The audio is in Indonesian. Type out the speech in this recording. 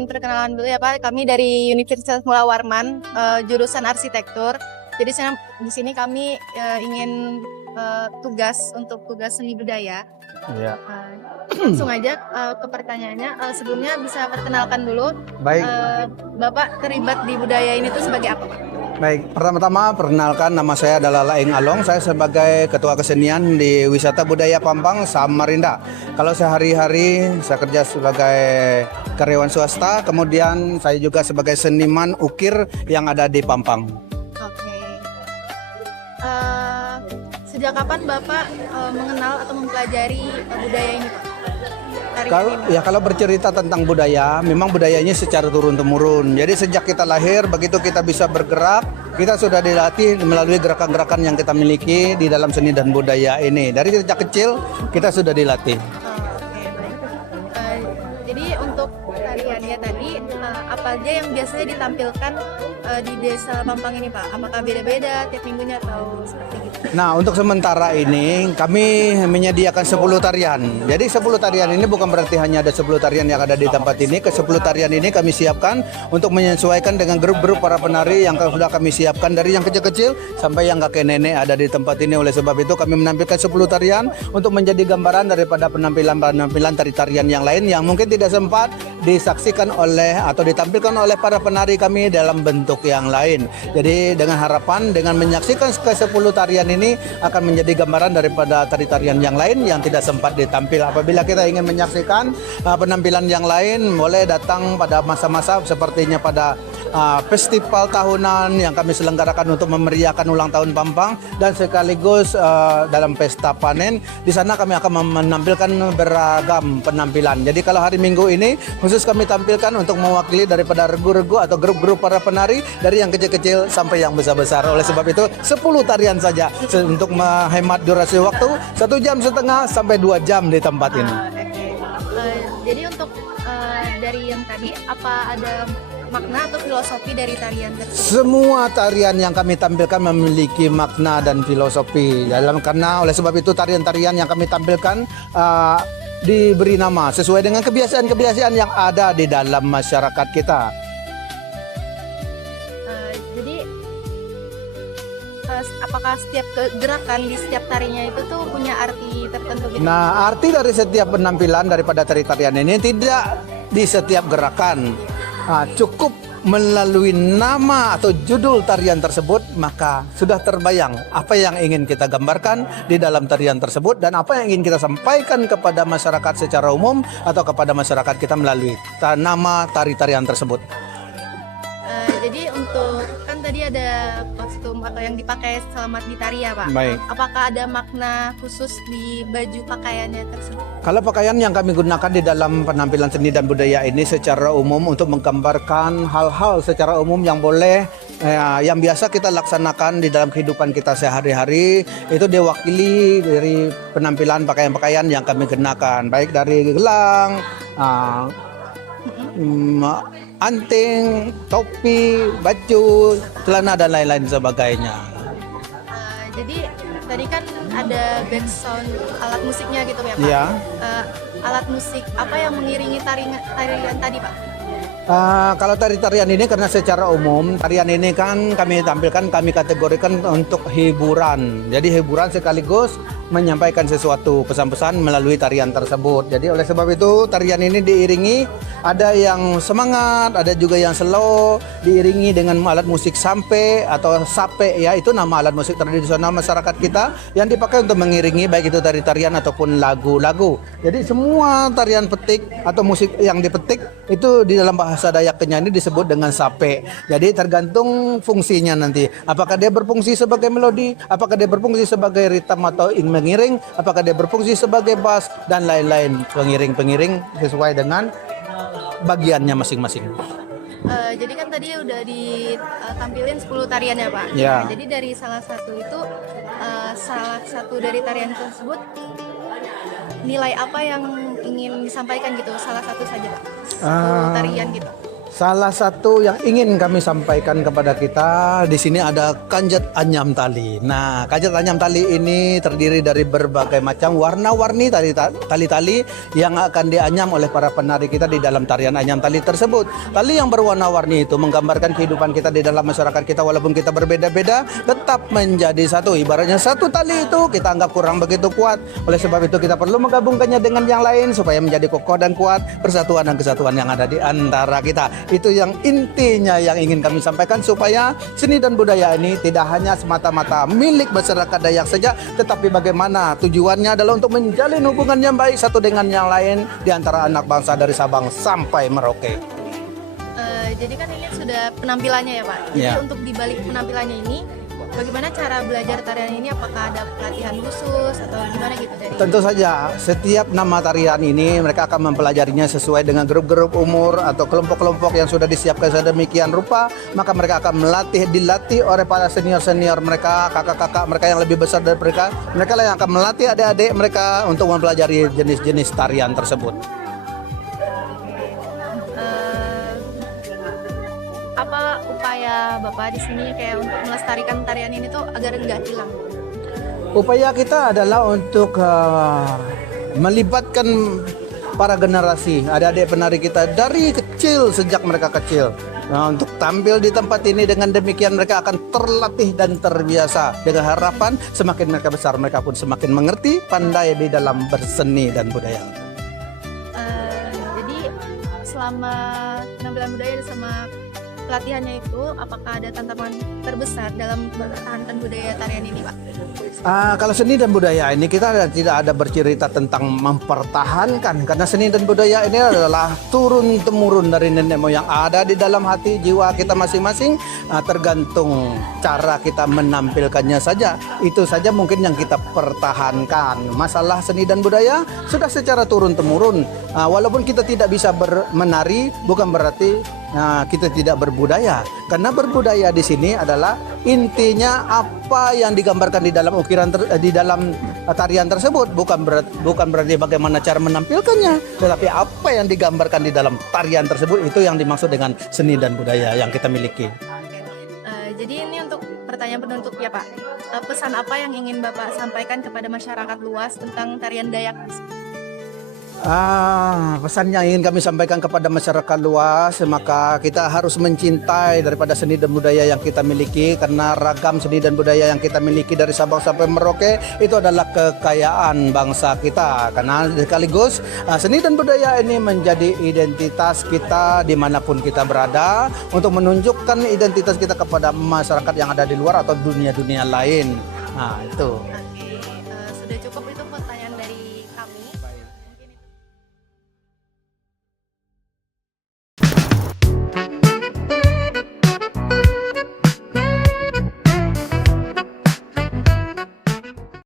izin perkenalan dulu ya Pak. Kami dari Universitas Mula Warman, jurusan arsitektur. Jadi di sini kami ingin tugas seni budaya. Iya. Langsung aja ke pertanyaannya. Sebelumnya bisa perkenalkan dulu. Baik. Bapak terlibat di budaya ini tuh sebagai apa Pak? Baik, pertama-tama perkenalkan, nama saya adalah Laing Along. Saya sebagai Ketua Kesenian di Wisata Budaya Pampang, Samarinda. Kalau sehari-hari saya kerja sebagai karyawan swasta, kemudian saya juga sebagai seniman ukir yang ada di Pampang. Oke. Sejak kapan Bapak mengenal atau mempelajari budaya ini Pak? Kalau bercerita tentang budaya, memang budayanya secara turun-temurun. Jadi sejak kita lahir, begitu kita bisa bergerak, kita sudah dilatih melalui gerakan-gerakan yang kita miliki di dalam seni dan budaya ini. Dari sejak kecil kita sudah dilatih. Oke, baik. Jadi untuk tariannya tadi, apa aja yang biasanya ditampilkan di Desa Pampang ini Pak? Apakah beda-beda tiap minggunya atau seperti gitu? Nah, untuk sementara ini kami menyediakan 10 tarian. Jadi 10 tarian ini bukan berarti hanya ada 10 tarian yang ada di tempat ini. Ke 10 tarian ini kami siapkan untuk menyesuaikan dengan grup-grup para penari yang sudah kami siapkan dari yang kecil-kecil sampai yang kakek nenek ada di tempat ini. Oleh sebab itu kami menampilkan 10 tarian untuk menjadi gambaran daripada penampilan-penampilan tari-tarian yang lain yang mungkin tidak sempat disaksikan oleh atau ditampilkan oleh para penari kami dalam bentuk yang lain. Jadi dengan harapan dengan menyaksikan ke 10 tarian ini akan menjadi gambaran daripada tari-tarian yang lain yang tidak sempat ditampil. Apabila kita ingin menyaksikan penampilan yang lain, boleh datang pada masa-masa sepertinya pada festival tahunan yang kami selenggarakan untuk memeriahkan ulang tahun Pampang dan sekaligus dalam pesta panen. Di sana kami akan menampilkan beragam penampilan. Jadi kalau hari Minggu ini khusus kami tampilkan untuk mewakili daripada regu-regu atau grup-grup para penari dari yang kecil-kecil sampai yang besar-besar. Oleh sebab itu 10 tarian saja untuk menghemat durasi waktu 1,5 jam sampai 2 jam di tempat ini. Jadi untuk dari yang tadi apa ada makna atau filosofi dari tarian tersebut? Semua tarian yang kami tampilkan memiliki makna dan filosofi karena oleh sebab itu tarian-tarian yang kami tampilkan diberi nama sesuai dengan kebiasaan-kebiasaan yang ada di dalam masyarakat kita. Jadi apakah setiap gerakan di setiap tarinya itu tuh punya arti tertentu gitu? Nah, arti dari setiap penampilan daripada tari-tarian ini tidak di setiap gerakan. Cukup melalui nama atau judul tarian tersebut maka sudah terbayang apa yang ingin kita gambarkan di dalam tarian tersebut dan apa yang ingin kita sampaikan kepada masyarakat secara umum atau kepada masyarakat kita melalui nama tari-tarian tersebut. Jadi untuk kan tadi ada kostum atau yang dipakai selamat di tari ya Pak. Baik. Apakah ada makna khusus di baju pakaiannya tersebut? Kalau pakaian yang kami gunakan di dalam penampilan seni dan budaya ini secara umum untuk menggambarkan hal-hal secara umum yang boleh yang biasa kita laksanakan di dalam kehidupan kita sehari-hari, itu diwakili dari penampilan pakaian-pakaian yang kami kenakan, baik dari gelang, anting, topi, baju, celana dan lain-lain sebagainya. Jadi tadi kan ada background alat musiknya gitu ya Pak? Iya. Alat musik apa yang mengiringi tarian tadi Pak? Kalau tarian ini karena secara umum tarian ini kan kami tampilkan, kami kategorikan untuk hiburan. Jadi hiburan sekaligus menyampaikan sesuatu pesan-pesan melalui tarian tersebut. Jadi oleh sebab itu tarian ini diiringi, ada yang semangat, ada juga yang slow, diiringi dengan alat musik sampe atau sape ya, itu nama alat musik tradisional masyarakat kita yang dipakai untuk mengiringi baik itu tarian ataupun lagu-lagu. Jadi semua tarian petik atau musik yang dipetik itu di dalam bahasa Dayak Kenyani disebut dengan sape. Jadi tergantung fungsinya nanti. Apakah dia berfungsi sebagai melodi, apakah dia berfungsi sebagai ritme atau mengiring, apakah dia berfungsi sebagai bass dan lain-lain, pengiring-pengiring sesuai dengan bagiannya masing-masing. Jadi kan tadi udah ditampilin 10 tarian ya Pak. Ya. Jadi dari salah satu dari tarian tersebut nilai apa yang ingin disampaikan gitu? Salah satu saja Pak. Satu tarian gitu. Salah satu yang ingin kami sampaikan kepada kita di sini ada kanjat anyam tali. Nah, kanjat anyam tali ini terdiri dari berbagai macam warna-warni tali-tali yang akan dianyam oleh para penari kita di dalam tarian anyam tali tersebut. Tali yang berwarna-warni itu menggambarkan kehidupan kita di dalam masyarakat kita, walaupun kita berbeda-beda tetap menjadi satu. Ibaratnya satu tali itu kita anggap kurang begitu kuat. Oleh sebab itu kita perlu menggabungkannya dengan yang lain supaya menjadi kokoh dan kuat, persatuan dan kesatuan yang ada di antara kita. Itu yang intinya yang ingin kami sampaikan, supaya seni dan budaya ini tidak hanya semata-mata milik masyarakat Dayak saja, tetapi bagaimana tujuannya adalah untuk menjalin hubungan yang baik satu dengan yang lain di antara anak bangsa dari Sabang sampai Merauke. Jadi kan ini sudah penampilannya ya Pak. Jadi Ya. untuk dibalik penampilannya ini, bagaimana cara belajar tarian ini? Apakah ada pelatihan khusus atau gimana gitu dari? Tentu saja, setiap nama tarian ini mereka akan mempelajarinya sesuai dengan grup-grup umur atau kelompok-kelompok yang sudah disiapkan sedemikian rupa. Maka mereka akan dilatih oleh para senior-senior mereka, kakak-kakak mereka yang lebih besar dari mereka. Mereka lah yang akan melatih adik-adik mereka untuk mempelajari jenis-jenis tarian tersebut. Apa upaya Bapak di sini kayak untuk melestarikan tarian ini tuh agar nggak hilang? Upaya kita adalah untuk melibatkan para generasi, adik-adik penari kita dari kecil, sejak mereka kecil. Nah, untuk tampil di tempat ini dengan demikian mereka akan terlatih dan terbiasa. Dengan harapan semakin mereka besar, mereka pun semakin mengerti, pandai di dalam berseni dan budaya. Jadi selama penampilan budaya dan sama pelatihannya itu, apakah ada tantangan terbesar dalam mempertahankan budaya tarian ini Pak? Kalau seni dan budaya ini kita tidak ada bercerita tentang mempertahankan, karena seni dan budaya ini adalah turun temurun dari nenek moyang, ada di dalam hati jiwa kita masing-masing. Tergantung cara kita menampilkannya saja, itu saja mungkin yang kita pertahankan. Masalah seni dan budaya sudah secara turun temurun. Walaupun kita tidak bisa menari, bukan berarti kita tidak berbudaya, karena berbudaya di sini adalah intinya apa yang digambarkan di dalam di dalam tarian tersebut, bukan berarti bagaimana cara menampilkannya, tetapi apa yang digambarkan di dalam tarian tersebut, itu yang dimaksud dengan seni dan budaya yang kita miliki. Jadi ini untuk pertanyaan penutup ya Pak. Pesan apa yang ingin Bapak sampaikan kepada masyarakat luas tentang tarian Dayak? Pesan yang ingin kami sampaikan kepada masyarakat luas, maka kita harus mencintai daripada seni dan budaya yang kita miliki, karena ragam seni dan budaya yang kita miliki dari Sabang sampai Merauke itu adalah kekayaan bangsa kita. Karena sekaligus seni dan budaya ini menjadi identitas kita dimanapun kita berada, untuk menunjukkan identitas kita kepada masyarakat yang ada di luar atau dunia-dunia lain. Nah, itu.